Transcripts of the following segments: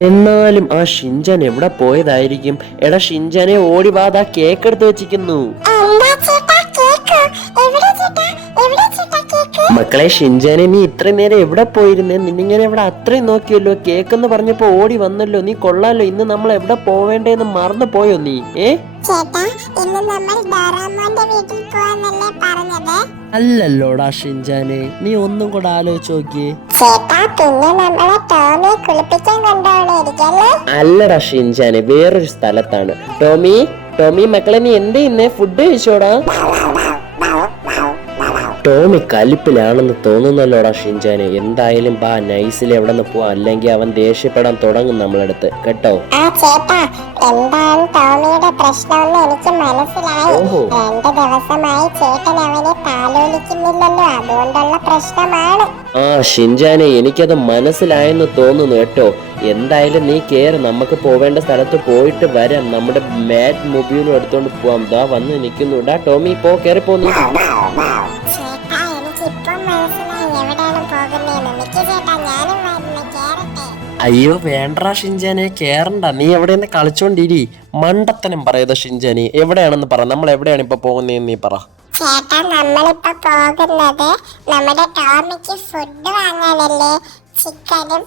എന്നാലും ആ ഷിൻജാൻ എവിടെ പോയതായിരിക്കും? എടാ ഷിൻജാനെ ഓടി കേക്കെടുത്ത് കേക്ക് എടുത്ത് വെച്ചിരിക്കുന്നു. മക്കളെ ഷിൻജാനെ നീ ഇത്രയും നേരം എവിടെ പോയിരുന്നേ? നിന്നിങ്ങനെ എവിടെ അത്രയും നോക്കിയല്ലോ? കേക്ക് എന്ന് പറഞ്ഞപ്പോ ഓടി വന്നല്ലോ. നീ കൊള്ളാലോ ഇന്ന് നമ്മൾ എവിടെ പോവേണ്ടേന്ന് മറന്നു പോയോ നീ? ഏ? ചേട്ടാ ഇന്ന് നമ്മൾ ഡോറാമോന്റെ വീട്ടിൽ പോവാന്നല്ലേ പറഞ്ഞത്? അല്ലല്ലോടാ ഷിൻജാനെ നീ ഒന്നും കൂടെ ആലോചിച്ച് നോക്കിയേ. ചേട്ടാ പിന്നെ നമ്മളെ ടോമിയെ കുളിപ്പിക്കാൻ അല്ലടാ ഷിൻജാനെ വേറൊരു സ്ഥലത്താണ്. ടോമി ടോമി മക്കളെ നീ എന്ത് ചെയ്യുന്നേ ഫുഡ് കഴിച്ചോടാ? ടോമി കലിപ്പിലാണെന്ന് തോന്നുന്നല്ലോടാ ഷിൻചാന് എന്തായാലും ബാ നൈസിൽ എവിടെ നിന്ന് പോവാ. അല്ലെങ്കിൽ അവൻ ദേഷ്യപ്പെടാൻ തുടങ്ങും നമ്മളടുത്ത്. കേട്ടോ? ആ ചേട്ടാ എന്താണ് ടോമിയുടെ പ്രശ്നമെന്ന് എനിക്ക് മനസ്സിലായി. ഓഹോ. രണ്ട് ദിവസമായി ചേട്ടൻ അവനെ താലോലിക്കുന്നില്ലല്ലോ. അതുകൊണ്ടുള്ള പ്രശ്നമാണ്. ആ ഷിൻജാനെ എനിക്കത് മനസ്സിലായെന്ന് തോന്നുന്നു കേട്ടോ. എന്തായാലും നീ കേറ്. നമുക്ക് പോവേണ്ട സ്ഥലത്ത് പോയിട്ട് വരാം. നമ്മുടെ മാറ്റ് മൊബൈലും എടുത്തോണ്ട് പോവാം. ദാ വന്ന് നിൽക്കുന്നു ടോമി പോ കേറി പോ നീ. അയ്യോ വേണ്ട ഷിൻജാനെ കേറണ്ട. നീ എവിടെയെന്ന് കളിച്ചോണ്ടിരി. മണ്ടത്തനം പറയത് ഷിൻജാനി എവിടെയാണെന്ന് പറ. നമ്മൾ എവിടെയാണ് ഇപ്പൊ പോകുന്നതെന്ന് നീ പറ. ചേട്ടാ നമ്മളിപ്പോ പോകുന്നത് നമ്മുടെ ടോമിക്ക് ഫുഡ് വാങ്ങാനല്ലേ? ചിക്കനും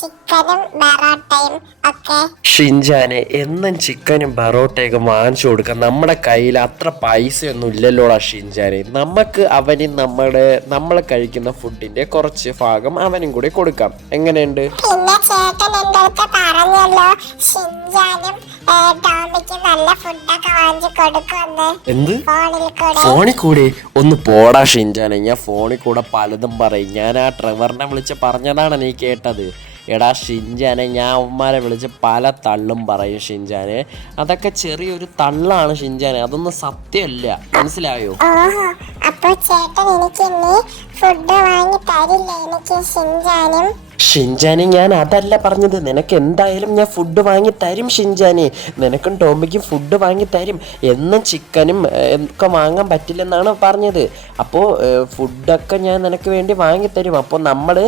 ചിക്കനും ബറോട്ടയും ഒക്കെ. ഷിൻജാനെ എന്നും ചിക്കനും ബറോട്ടയൊക്കെ വാങ്ങിച്ചു കൊടുക്കാം നമ്മുടെ കയ്യിൽ അത്ര പൈസയൊന്നും ഇല്ലല്ലോടാ ഷിൻജാനെ. നമുക്ക് അവനും നമ്മുടെ നമ്മൾ കഴിക്കുന്ന ഫുഡിന്റെ കുറച്ച് ഭാഗം അവനും കൂടി കൊടുക്കാം. എങ്ങനെയുണ്ട്? പിന്നെ ചേട്ടൻ എന്റെ അടുത്ത് പറഞ്ഞല്ലോ ഷിൻജാനും ആ, ടോമിക്ക് നല്ല ഫുഡൊക്കെ വാങ്ങിച്ചു കൊടുക്കുമെന്ന്. എന്ത്? ഫോണിൽ കൂടെ. ഫോണിൽ കൂടി? ഒന്ന് പോടാ ഷിൻജാനെ ഞാൻ ഫോണിൽ കൂടെ പലതും പറയും. ഞാൻ ആ ട്രെവറിനെ വിളിച്ച് പറഞ്ഞതാണ് നീ കേട്ടത്. എടാ ഷിൻജാനെ ഞാൻ അവന്മാരെ വിളിച്ച് പല തള്ളും പറയും ഷിൻജാനെ. അതൊക്കെ ചെറിയൊരു തള്ളാണ് ഷിൻജാനെ അതൊന്നും സത്യമല്ല. മനസ്സിലായോ? ഓഹോ അപ്പൊ ചേട്ടൻ എനിക്ക് ഇനി ഫുഡ് വാങ്ങി തരില്ല എനിക്ക് ഷിൻജാനും? ഷിൻജാനെ ഞാൻ അതല്ല പറഞ്ഞത്. നിനക്ക് എന്തായാലും ഞാൻ ഫുഡ് വാങ്ങി തരും ഷിൻജാനെ. നിനക്കും ടോമിക്കും ഫുഡ് വാങ്ങി തരും. എന്നും ചിക്കനും ഒക്കെ വാങ്ങാൻ പറ്റില്ലെന്നാണ് പറഞ്ഞത്. അപ്പോൾ ഫുഡൊക്കെ ഞാൻ നിനക്ക് വേണ്ടി വാങ്ങി തരും. അപ്പോൾ നമ്മൾ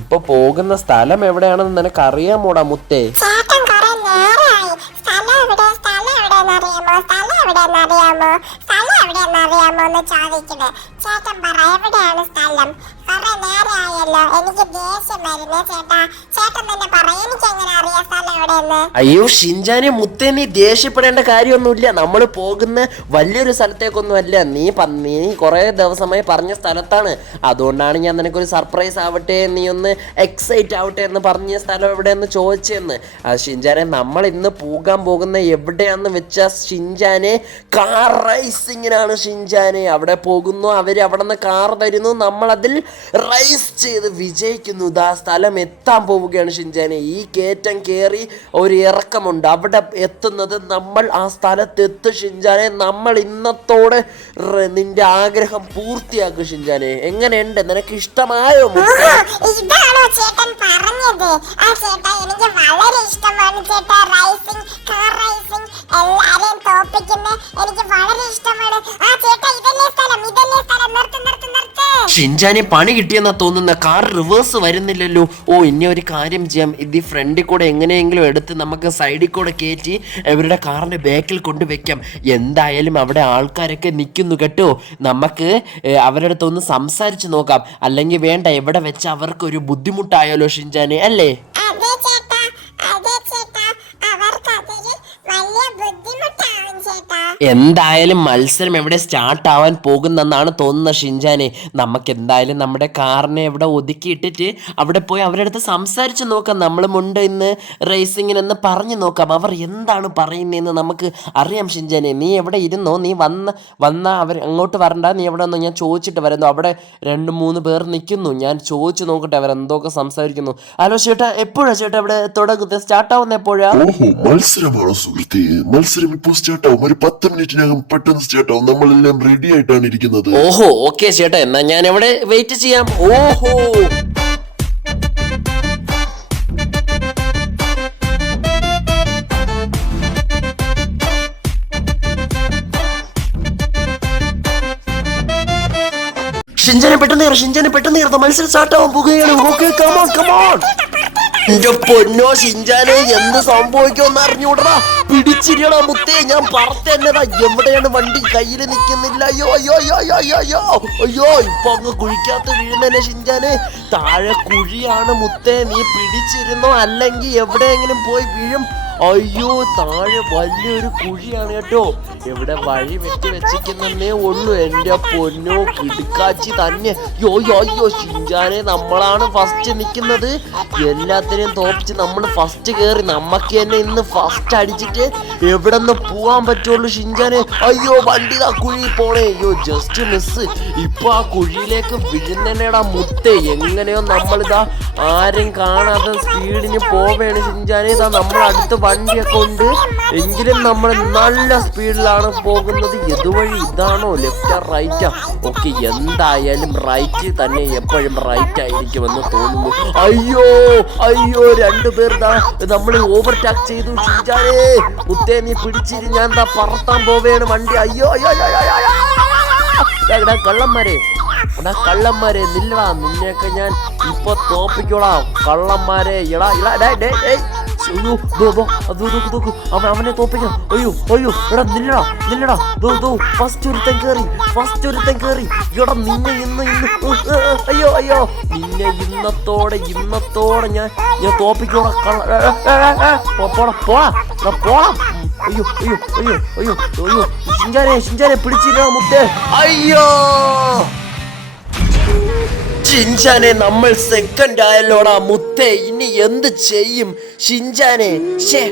ഇപ്പോൾ പോകുന്ന സ്ഥലം എവിടെയാണെന്ന് നിനക്ക് അറിയാമോടാ മുത്തേ സ്ഥലം അറിയാമോ? ചോദിക്കുന്നത് ചേട്ടൻ പറ എവിടെയാണ് സ്ഥലം? എനിക്ക് വരുന്നു ചേട്ടാ. ചേട്ടൻ തന്നെ എങ്ങനെ അയ്യോ ഷിൻജാനെ മുത്തേ നീ ദേഷ്യപ്പെടേണ്ട കാര്യമൊന്നുമില്ല. നമ്മൾ പോകുന്ന വലിയൊരു സ്ഥലത്തേക്കൊന്നും അല്ല നീ നീ കുറേ ദിവസമായി പറഞ്ഞ സ്ഥലത്താണ്. അതുകൊണ്ടാണ് ഞാൻ നിനക്കൊരു സർപ്രൈസ് ആവട്ടെ നീ ഒന്ന് എക്സൈറ്റ് ആവട്ടെ എന്ന് പറഞ്ഞ സ്ഥലം എവിടെയെന്ന് ചോദിച്ചെന്ന്. ആ ഷിൻജാനെ നമ്മൾ ഇന്ന് പോകാൻ പോകുന്ന എവിടെയാന്ന് വെച്ചാൽ ഷിൻജാനെ കാർ റൈസിങ്ങിനാണ് ഷിൻജാനെ. അവിടെ പോകുന്നു അവർ അവിടെ നിന്ന് കാർ തരുന്നു നമ്മളതിൽ റൈസ് ചെയ്ത് വിജയിക്കുന്നു. ഇതാ സ്ഥലം എത്താൻ പോവുകയാണ് ഷിൻജാനെ. ഈ കയറ്റം കയറി ഒരു ഇറക്കമുണ്ട്. അവിടെ എത്തുന്നത് നമ്മൾ ആ സ്ഥലത്ത് എത്തും ഷിൻജാനെ. നമ്മൾ ഇന്നത്തോടെ നിന്റെ ആഗ്രഹം പൂർത്തിയാക്കും ഷിൻജാനെ. എങ്ങനെയുണ്ട്? നിനക്ക് ഇഷ്ടമായോ ചേട്ടൻ ചേട്ടാ എനിക്ക് വളരെ ഇഷ്ടമാണ് ചേട്ടാ എല്ലാരെയും തോപ്പിക്കുന്ന എനിക്ക് വളരെ ഇഷ്ടമാണ്. ആ ചേട്ടാ ഇതല്ലേ സ്ഥലം ഇതല്ലേ സ്ഥലം നിർത്ത് നിർത്ത് നിർത്ത്. ഷിൻജാനെ പണി കിട്ടിയെന്നാ തോന്നുന്ന കാർ റിവേഴ്സ് വരുന്നില്ലല്ലോ. ഓ ഇനി ഒരു കാര്യം ചെയ്യാം. ഇത് ഈ ഫ്രണ്ടിൽ കൂടെ എങ്ങനെയെങ്കിലും എടുത്ത് നമുക്ക് സൈഡിൽ കൂടെ കയറ്റി ഇവരുടെ കാറിന്റെ ബാക്കിൽ കൊണ്ടുവയ്ക്കാം. എന്തായാലും അവിടെ ആൾക്കാരൊക്കെ നിൽക്കുന്നു കേട്ടോ. നമുക്ക് അവരുടെ അടുത്തൊന്ന് സംസാരിച്ച് നോക്കാം. അല്ലെങ്കിൽ വേണ്ട എവിടെ വെച്ച് അവർക്ക് ഒരു ബുദ്ധിമുട്ടായാലോ ഷിൻജാനെ അല്ലേ? എന്തായാലും മത്സരം എവിടെ സ്റ്റാർട്ട് ആവാൻ പോകുന്നെന്നാണ് തോന്നുന്നത് ഷിൻജാനെ. നമുക്ക് എന്തായാലും നമ്മുടെ കാറിനെ എവിടെ ഒതുക്കിയിട്ടിട്ട് അവിടെ പോയി അവരുടെ അടുത്ത് സംസാരിച്ച് നോക്കാം. നമ്മളുമുണ്ട് ഇന്ന് റേസിങ്ങിനെന്ന് പറഞ്ഞു നോക്കാം. അവർ എന്താണ് പറയുന്നതെന്ന് നമുക്ക് അറിയാം ഷിൻജാനെ. നീ എവിടെ ഇരുന്നോ? നീ വന്ന വന്ന അവർ അങ്ങോട്ട് വരണ്ട. നീ എവിടെ വന്നോ? ഞാൻ ചോദിച്ചിട്ട് വരുന്നു. അവിടെ രണ്ട് മൂന്ന് പേർ നിൽക്കുന്നു. ഞാൻ ചോദിച്ചു നോക്കട്ടെ അവർ എന്തൊക്കെ സംസാരിക്കുന്നു. ഹലോ ചേട്ടാ എപ്പോഴാ ചേട്ടാ ഇവിടെ തുടങ്ങുന്നത്? സ്റ്റാർട്ട് ആവുന്ന എപ്പോഴാ? മത്സരം ഇപ്പോൾ സ്റ്റാർട്ട് ആവും. ഒരു പത്ത് മിനിറ്റിനകം പെട്ടെന്ന് ചേട്ടാ നമ്മളെല്ലാം റെഡി ആയിട്ടാണ് ഇരിക്കുന്നത്. ഓഹോ ഓക്കെ ചേട്ടാ എന്നാ ഞാൻ എവിടെ വെയിറ്റ് ചെയ്യാം. ഓഹോ. ഷിഞ്ചനെ പെട്ടെന്ന് കയറും ഷിഞ്ചനെ പെട്ടെന്ന് കയറുന്ന മത്സരം സ്റ്റാർട്ടാവാൻ പോകുകയാണ്. ഓക്കെ കമോൺ കമോൺ എന്റെ പൊന്നോ ഷിഞ്ചാനെ എന്ത് സംഭവിക്കുമെന്ന് അറിഞ്ഞൂടാ പിടിച്ചിരിയടാ മുത്തേ ഞാൻ പറഞ്ഞതാ എവിടെയാണ് വണ്ടി? കയ്യിൽ നിൽക്കുന്നില്ല. അയ്യോ അയ്യോ അയ്യോ അയ്യോ അയ്യോ അയ്യോ. അയ്യോ ഇപ്പൊ അങ്ങ് കുഴിക്കാത്ത വീഴുന്നല്ലേ ഷിഞ്ചാനെ താഴെ കുഴിയാണ് മുത്തേ. നീ പിടിച്ചിരുന്നോ? അല്ലെങ്കിൽ എവിടെയെങ്കിലും പോയി വീഴും. അയ്യോ താഴെ വലിയൊരു കുഴിയാണ് കേട്ടോ. എവിടെ വഴി വെച്ച് വെച്ചിരിക്കുന്നേ ഉള്ളൂ. എന്റെ പൊന്നോ കിടുക്കാച്ചി തന്നെ. യോ യോ യോ ഷിഞ്ചാനെ നമ്മളാണ് ഫസ്റ്റ് നിൽക്കുന്നത് എല്ലാത്തിനെയും തോപ്പിച്ച് നമ്മൾ ഫസ്റ്റ് കയറി നമ്മക്ക് തന്നെ ഇന്ന് ഫസ്റ്റ് അടിച്ചിട്ട് എവിടെ നിന്ന് പോവാൻ പറ്റുള്ളൂ ഷിഞ്ചാനെ അയ്യോ വണ്ടി ആ കുഴി പോണേ. അയ്യോ ജസ്റ്റ് മിസ് ഇപ്പൊ ആ കുഴിയിലേക്ക് വീഴുന്നേടാ മുത്തേ. എങ്ങനെയോ നമ്മളിതാ ആരും കാണാതെ സ്പീഡിന് പോവേണ് ഷിഞ്ചാനെ ഇതാ നമ്മൾ അടുത്ത് വണ്ടിയൊക്കെ ഉണ്ട് എങ്കിലും നമ്മൾ നല്ല സ്പീഡിലാണ് പോകുന്നത്. ഇതുവഴി ഇതാണോ? ലെഫ്റ്റാ റൈറ്റാ ഓക്കെ എന്തായാലും റൈറ്റ് തന്നെ എപ്പോഴും റൈറ്റ് ആയിരിക്കുമെന്ന് തോന്നുന്നു. അയ്യോ അയ്യോ രണ്ടുപേർ നമ്മൾ ഓവർടാക്ക് ചെയ്തു. ഷിഞ്ചാനെ മുത്തേ നീ പിടിച്ചിരി. ഞാൻ എന്താ പറത്താൻ പോവേണ് വണ്ടി. അയ്യോ അയ്യോ അയ്യോ കള്ളന്മാരെ. എടാ കള്ളന്മാരെ നില്ലടാ. നിന്നെയൊക്കെ ഞാൻ ഇപ്പൊ തോപ്പിക്കോളാം. കള്ളന്മാരെ ഇടാ ഇടാ ഡേ ഡേ ദോ ദോ ദോ അവൻ അവനെ തോപ്പിക്കാം അയ്യോ അയ്യോ എടാ നില്ലടാ നില്ലടാ. ദോ ദോ ഫസ്റ്റ് ഒരുത്തൻ കേറി ഫസ്റ്റ് ഒരുത്തൻ കേറി. എടാ നിന്നെ ഇന്ന് ഇന്ന് അയ്യോ അയ്യോ. നിന്നെ ഇന്നത്തോടെ ഇന്നത്തോടെ ഞാൻ ഞാൻ തോപ്പിക്കോടാ പോടാ പോടാ പോടാ. അയ്യോ അയ്യോ അയ്യോ അയ്യോ അയ്യോ. ഷിഞ്ചാനെ ഷിഞ്ചാനെ പിടിച്ചില്ല മുത്തേ? അയ്യോ. ഷിൻചാനെ നമ്മൾ സെക്കൻഡ് ആയല്ലോടാ മുത്തേ ഇനി എന്ത് ചെയ്യും? ഷിൻചാനെ ഷേ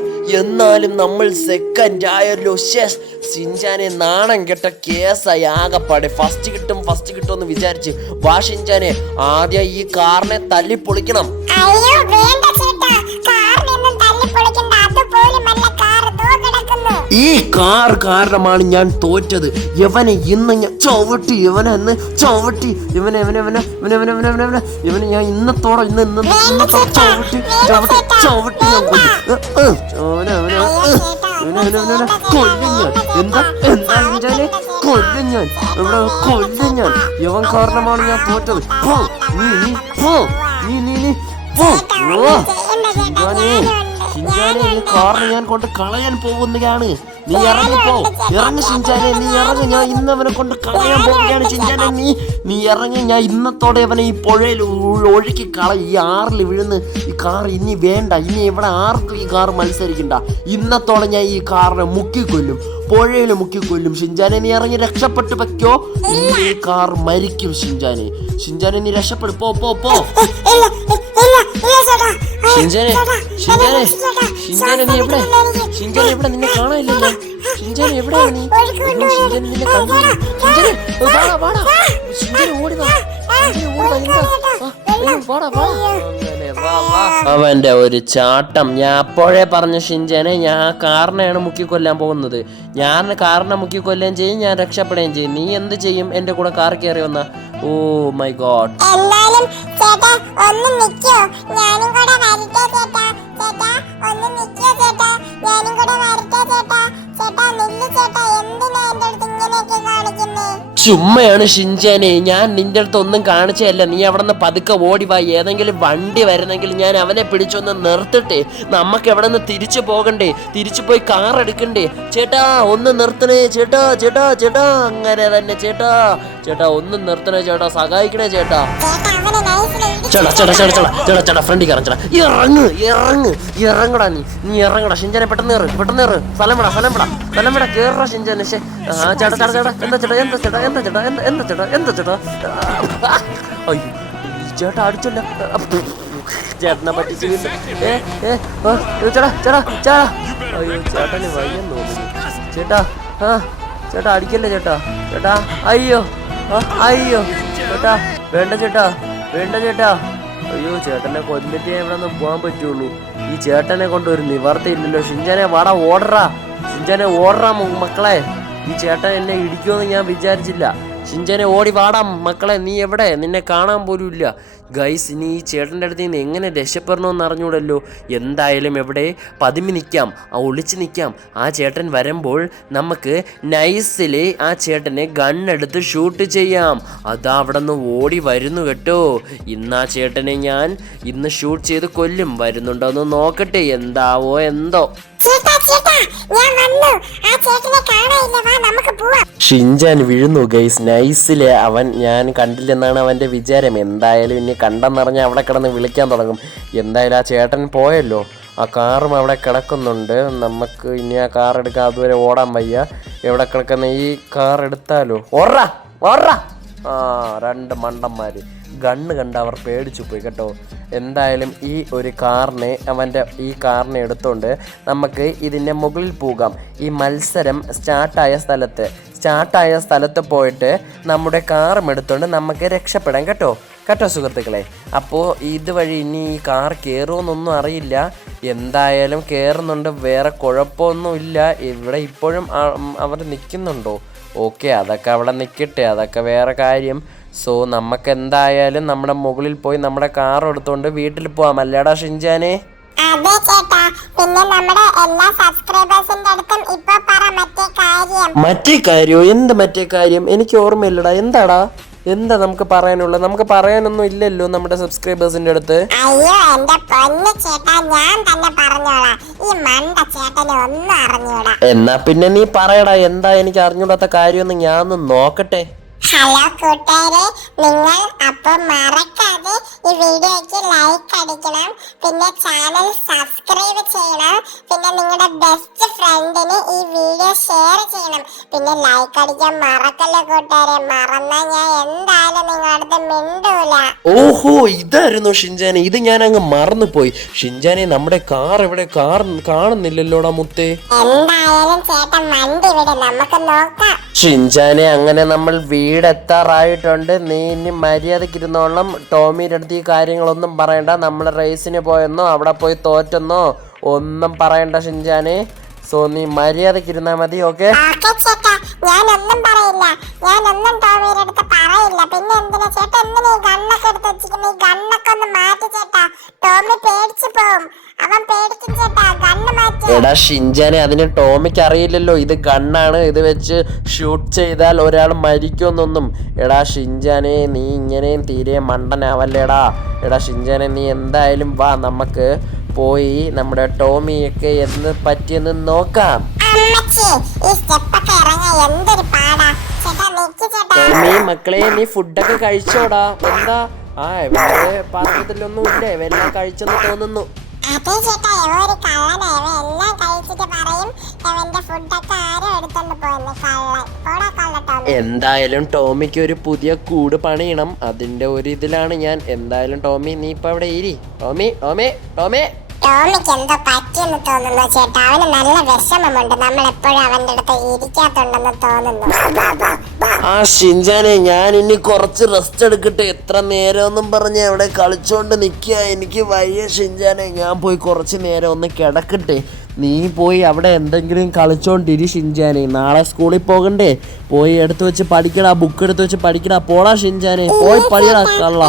എന്നാലും നമ്മൾ സെക്കൻഡ് ആയല്ലോ ഷേ ഷിൻചാനെ നാണം കെട്ട കേസായി ആകപ്പാടെ. ഫസ്റ്റ് കിട്ടും ഫസ്റ്റ് കിട്ടും എന്ന് വിചാരിച്ച് വാ ഷിൻചാനെ ആദ്യം ഈ കാറിനെ തല്ലി പൊളിക്കണം അയ്യോ വേണ്ട ചേട്ടാ. കാറിനൊന്നും തല്ലി പൊളിക്കണ്ട കിടക്കുന്നു ഈ കാർ കാരണമാണ് ഞാൻ തോറ്റത്. ഇവനെ ഇന്ന് ഞാൻ ചവിട്ടി ഇവനെ എന്ന് ചവിട്ടി. ഇവനെ ഇവനെ ഇവനെ ഇവനെ ഇവനെ ഇവനെ ഇവനെ ഇവനെ ഞാൻ ഇന്നത്തോടെ ഇന്ന് ഇന്ന് ഇന്നത്തോടെ ചവിട്ടി ചവിട്ടി ചവിട്ടി ഞാൻ അവനെ അവനെ കൊല്ലും ഞാൻ. എന്താ എന്താ വിചാരിച്ചാൽ കൊല്ലും ഞാൻ. ഇവിടെ കൊല്ലും ഞാൻ. ഇവൻ കാരണമാണ് ഞാൻ തോറ്റത്. നീ നീ നീ നീ നീ. ഓ ഷിൻജാനെ ഷിൻജാനെ ഈ കാറിന് ഞാൻ കൊണ്ട് കളയാൻ പോകുന്നതാണ്. നീ ഇറങ്ങിപ്പോ ഇറങ്ങി ഷിൻജാനെ നീ ഇറങ്ങി. ഞാൻ ഇന്ന് അവനെ കൊണ്ട് കളയാൻ പോവുകയാണ് ഷിൻജാനെ നീ. നീ ഇറങ്ങി. ഞാൻ ഇന്നത്തോടെ അവനെ ഈ പുഴയിൽ ഒഴുക്കി കള ഈ ആറിൽ വീഴുന്ന് ഈ കാർ ഇനി വേണ്ട. ഇനി ഇവിടെ ആർക്കും ഈ കാർ മത്സരിക്കണ്ട. ഇന്നത്തോടെ ഞാൻ ഈ കാറിനെ മുക്കിക്കൊല്ലും. പുഴയിൽ മുക്കിക്കൊല്ലും. ഷിൻജാനെ നീ ഇറങ്ങി രക്ഷപ്പെട്ടു വെക്കോ. ഈ കാർ മരിക്കും ഷിൻജാനെ ഷിൻജാനെ നീ രക്ഷപ്പെടും. പോ പോ പോ. എവിടെ? എവിടെ? എവിടെയാണ് നീ? അവന്റെ ഒരു ചാട്ടം. ഞാൻ അപ്പോഴേ പറഞ്ഞു ഷിഞ്ചനെ ഞാൻ കാരണയാണ് മുക്കിക്കൊല്ലാൻ പോകുന്നത്. ഞാൻ കാരണം മുക്കിക്കൊല്ലുകയും ചെയ്യും ഞാൻ രക്ഷപ്പെടുകയും ചെയ്യും. നീ എന്ത് ചെയ്യും? എന്റെ കൂടെ കാർ കയറി വന്ന. Oh my god. ഞാൻ ചുമ്മയാണ് ഷിൻചാനെ ഞാൻ നിന്റെ അടുത്ത് ഒന്നും കാണിച്ചതല്ല. നീ അവിടെ നിന്ന് പതുക്കെ ഓടി വാ. ഏതെങ്കിലും വണ്ടി വരുന്നെങ്കിൽ ഞാൻ അവനെ പിടിച്ചൊന്ന് നിർത്തട്ടെ. നമുക്ക് എവിടെ നിന്ന് തിരിച്ചു പോകണ്ടേ? തിരിച്ചു പോയി കാർ എടുക്കണ്ടേ? ചേട്ടാ ഒന്ന് നിർത്തണേ. ചേട്ടാ ചേട്ടാ ചേട്ടാ. അങ്ങനെ തന്നെ ചേട്ടാ. ചേട്ടാ ഒന്നും നിർത്തണേ ചേട്ടാ സഹായിക്കണേ ചേട്ടാ. ചേട്ടാ ചേട്ടാ ചേട്ടാ ചേട്ടാ ചേട്ടാ ഫ്രണ്ടിൽ കയറാം ചേട്ടാ. ഇറങ്ങ് ഇറങ്ങ് ഇറങ്ങടാ നീ നീ ഇറങ്ങടാ. ഷിഞ്ചനെ പെട്ടെന്ന് കയറ് പെട്ടെന്ന് കയറ്. സ്ഥലം വിടാ സ്ഥലം വിടാ സ്ഥലം വിടാ. കയറാ ഷിഞ്ചാനെ ശേ ആ ചേട്ടാ ചേട്ടാ ചേട്ടാ എന്താ ചേട്ടാ എന്താ ചേട്ടാ എന്താ ചേട്ടാ എന്താ ചേട്ടാ എന്താ ചേട്ടാ? അയ്യോ ചേട്ടാ അടിച്ചല്ല. ചേട്ടനെ പറ്റി. ഏ ചേട്ടാ ചേട്ടാ ചേട്ടാ. അയ്യോ ചേട്ടന് വയ്യെന്ന് തോന്നുന്നു. ചേട്ടാ ആ ചേട്ടാ അടിക്കല്ലേ ചേട്ടാ? ചേട്ടാ അയ്യോ. അയ്യോ ചേട്ടാ വേണ്ട ചേട്ടാ വേണ്ട ചേട്ടാ. അയ്യോ ചേട്ടനെ കൊല്ലത്തിയാ ഇവിടെ നിന്ന് പോകാൻ പറ്റുള്ളൂ. ഈ ചേട്ടനെ കൊണ്ട് ഒരു നിവർത്തിയില്ലല്ലോ. ഷിഞ്ചാനെ വട ഓടറാ. ഷിഞ്ചാനെ ഓടറാ മക്കളെ. ഈ ചേട്ടൻ എന്നെ ഇടിക്കുമെന്ന് ഞാൻ വിചാരിച്ചില്ല. ഷിഞ്ചാനെ ഓടി വാടാം മക്കളെ. നീ എവിടെ? നിന്നെ കാണാൻ പോലും ഇല്ല ഗൈസ് ഇനി ഈ ചേട്ടന്റെ അടുത്ത് നിന്ന് എങ്ങനെ രക്ഷപ്പെടണമെന്ന് അറിഞ്ഞൂടല്ലോ. എന്തായാലും എവിടെ പതിമി നിൽക്കാം ആ ഒളിച്ച് നിൽക്കാം ആ ചേട്ടൻ വരുമ്പോൾ നമുക്ക് നൈസിൽ ആ ചേട്ടനെ ഗണ്ണെടുത്ത് ഷൂട്ട് ചെയ്യാം. അതാ അവിടെ നിന്ന് ഓടി വരുന്നു കേട്ടോ. ഇന്ന് ആ ചേട്ടനെ ഞാൻ ഇന്ന് ഷൂട്ട് ചെയ്ത് കൊല്ലും. വരുന്നുണ്ടോ എന്ന് നോക്കട്ടെ എന്താവോ എന്തോ. ഷിൻജാൻ വീഴുന്നു ഗൈസ്. നൈസിലെ അവൻ ഞാൻ കണ്ടില്ലെന്നാണ് അവന്റെ വിചാരം. എന്തായാലും ഇനി കണ്ടെന്നറിഞ്ഞ് അവിടെ കിടന്ന് വിളിക്കാൻ തുടങ്ങും. എന്തായാലും ആ ചേട്ടൻ പോയല്ലോ. ആ കാറും അവിടെ കിടക്കുന്നുണ്ട്. നമുക്ക് ഇനി ആ കാർ എടുക്കാൻ അതുവരെ ഓടാൻ വയ്യ. എവിടെ കിടക്കുന്ന ഈ കാർ എടുത്താലോ? ഓറ ഓറ ആ രണ്ട് മണ്ടന്മാർ ഗണ്ണ് കണ്ട് അവർ പേടിച്ചു പോയി കേട്ടോ. എന്തായാലും ഈ ഒരു കാറിനെ അവന്റെ ഈ കാറിനെ എടുത്തുകൊണ്ട് നമുക്ക് ഇതിന്റെ മുകളിൽ പോകാം. ഈ മത്സരം സ്റ്റാർട്ടായ സ്ഥലത്ത്. സ്റ്റാർട്ടായ സ്ഥലത്ത് പോയിട്ട് നമ്മുടെ കാറും എടുത്തുകൊണ്ട് നമുക്ക് രക്ഷപ്പെടാം കേട്ടോ. കേട്ടോ സുഹൃത്തുക്കളെ? അപ്പോൾ ഇതുവഴി ഇനി ഈ കാർ കയറുമെന്നൊന്നും അറിയില്ല. എന്തായാലും കയറുന്നുണ്ട് വേറെ കുഴപ്പമൊന്നുമില്ല. ഇവിടെ ഇപ്പോഴും അവർ നിൽക്കുന്നുണ്ടോ? ഓക്കെ അതൊക്കെ അവിടെ നിൽക്കട്ടെ. അതൊക്കെ വേറെ കാര്യം. സോ നമുക്ക് എന്തായാലും നമ്മുടെ മുകളിൽ പോയി നമ്മുടെ കാർ എടുത്തുകൊണ്ട് വീട്ടിൽ പോവാം. അല്ലേടാ ഷിൻജാനെ? അതെ ചേട്ടാ. പിന്നെ നമ്മുടെ എല്ലാ സബ്സ്ക്രൈബേഴ്സിന്റെ അടുത്തും ഇപ്പൊ പറ മറ്റേ കാര്യം. മറ്റേ കാര്യം? എന്ത് മറ്റേ കാര്യം? എനിക്ക് ഓർമ്മയില്ലടാ. എന്താടാ? എന്താ നമുക്ക് പറയാനുള്ളത്? നമുക്ക് പറയാനൊന്നും ഇല്ലല്ലോ നമ്മുടെ സബ്സ്ക്രൈബേഴ്സിന്റെ അടുത്ത്. അയ്യോ എന്റെ പൊന്നു ചേട്ടാ ഞാൻ തന്നെ പറഞ്ഞോളാം. ഈ മണ്ട ചേട്ടന് ഒന്നും അറിഞ്ഞൂടാ. എന്നാ പിന്നെ നീ പറയടാ എന്താ എനിക്ക് അറിഞ്ഞൂടാത്ത കാര്യമൊന്നും ഞാൻ നോക്കട്ടെ. ഹലോ കൂട്ടുകാരെ നിങ്ങൾ അപ്പോൾ മറക്കാതെ ഈ വീഡിയോയ്ക്ക് ലൈക്ക് അടിക്കണം പിന്നെ ചാനൽ സബ്സ്ക്രൈബ് ചെയ്യണം പിന്നെ നിങ്ങളുടെ ബെസ്റ്റ് ഫ്രണ്ടിന് ഈ വീഡിയോ ഷെയർ ചെയ്യണം പിന്നെ ലൈക്ക് അടിക്കാൻ മറക്കല്ലേ കൂട്ടുകാരെ മറന്നാൽ ഞാൻ എന്തായാലും നിങ്ങളുടെ മിണ്ടൂല. ഓഹോ ഇതായിരുന്നു ഷിൻജാനെ ഇത് ഞാൻ അങ്ങ് മറന്നുപോയി. ഷിൻജാനെ നമ്മുടെ കാർ എവിടെ കാർ കാണുന്നില്ലല്ലോടാ മുത്തേ? എന്തായാലും ചേട്ടൻ വണ്ടി ഇവിടെ നമുക്ക് നോക്കാം. ഷിൻജാനെ അങ്ങനെ നമ്മൾ വീടെത്താറായിട്ടുണ്ട്. നീ ഇനി മര്യാദയ്ക്ക് ഇരുന്നോളം ടോമിയുടെ അടുത്ത് ഈ കാര്യങ്ങളൊന്നും പറയണ്ട. നമ്മൾ റേസിന് പോയെന്നോ അവിടെ പോയി തോറ്റെന്നോ ഒന്നും പറയണ്ട ഷിൻചാനെ സോ നീ മര്യാദയ്ക്ക് ഇരുന്നാൽ മതി ഓക്കെ? ഞാനൊന്നും പറയില്ല. ഞാനൊന്നും ടോമിയുടെ അടുത്ത് പറയില്ല. പിന്നെ എന്തിനാ ചേട്ടാ? എന്തിനാ ഈ ഗണ്ണൊക്കെ എടുത്ത് വെച്ചിരിക്കുന്ന? ഈ ഗണ്ണൊക്കെ ഒന്ന് മാറ്റി ചേട്ടാ. ടോമി പേടിച്ചു പോവും. എടാ ഷിൻജാനെ അതിന് ടോമിക്ക് അറിയില്ലല്ലോ. ഇത് ഗണ്ണാണ്. ഇത് വെച്ച് ഷൂട്ട് ചെയ്താൽ ഒരാൾ മരിക്കുമെന്നൊന്നും. എടാ ഷിൻജാനെ നീ ഇങ്ങനെയും തീരെ മണ്ടനാവല്ലേടാ. എടാ ഷിൻജാനെ നീ എന്തായാലും വാ നമുക്ക് പോയി നമ്മുടെ ടോമിയൊക്കെ എന്ന് പറ്റിയെന്ന് നോക്കാം. ടോമി മക്കളെ നീ ഫുഡൊക്കെ കഴിച്ചോടാ. എന്താ? ആ വേറെ പാത്രത്തിലൊന്നും ഇല്ലേ? എല്ലാം കഴിച്ചെന്ന് തോന്നുന്നു. അതെ ചേട്ടാ ഇവ ഒരു കള്ളനാ ഇവ എല്ലാം കഴിച്ചിട്ട് പറയും ഇവന്റെ ഫുഡൊക്കെ ആരും എടുത്തോണ്ട് പോയെന്ന് കള്ളൻ. പോടാ എന്തായാലും ടോമിക്ക് ഒരു പുതിയ കൂട് പണിയണം. അതിന്റെ ഒരു ഇതിലാണ് ഞാൻ. എന്തായാലും ടോമി നീ ഇപ്പൊ അവിടെ ഇരി. ടോമി ടോമി ടോമി. ടോമിക്ക് എന്തോ പറ്റിയെന്ന് തോന്നുന്നു ചേട്ടാ. അവന് നല്ല വിഷമമുണ്ട്. നമ്മൾ എപ്പോഴും അവന്റെ അടുത്ത് ഇരിക്കാത്തുണ്ടെന്ന് തോന്നുന്നു. ആ ഷിൻജാനെ ഞാൻ ഇനി കുറച്ച് റെസ്റ്റ് എടുക്കട്ടെ. എത്ര നേരമൊന്നും പറഞ്ഞ് അവിടെ കളിച്ചോണ്ട് നിൽക്കുക എനിക്ക് വയ്യ ഷിൻജാനെ. ഞാൻ പോയി കുറച്ച് നേരം ഒന്ന് കിടക്കട്ടെ. നീ പോയി അവിടെ എന്തെങ്കിലും കളിച്ചോണ്ടിരി ഷിൻജാനെ. നാളെ സ്കൂളിൽ പോകണ്ടേ? പോയി എടുത്തു വെച്ച് പഠിക്കടാ. ബുക്ക് എടുത്തു വെച്ച് പഠിക്കടാ. പോടാ ഷിൻജാനെ. പോയി പഠിക്കടാ കള്ള.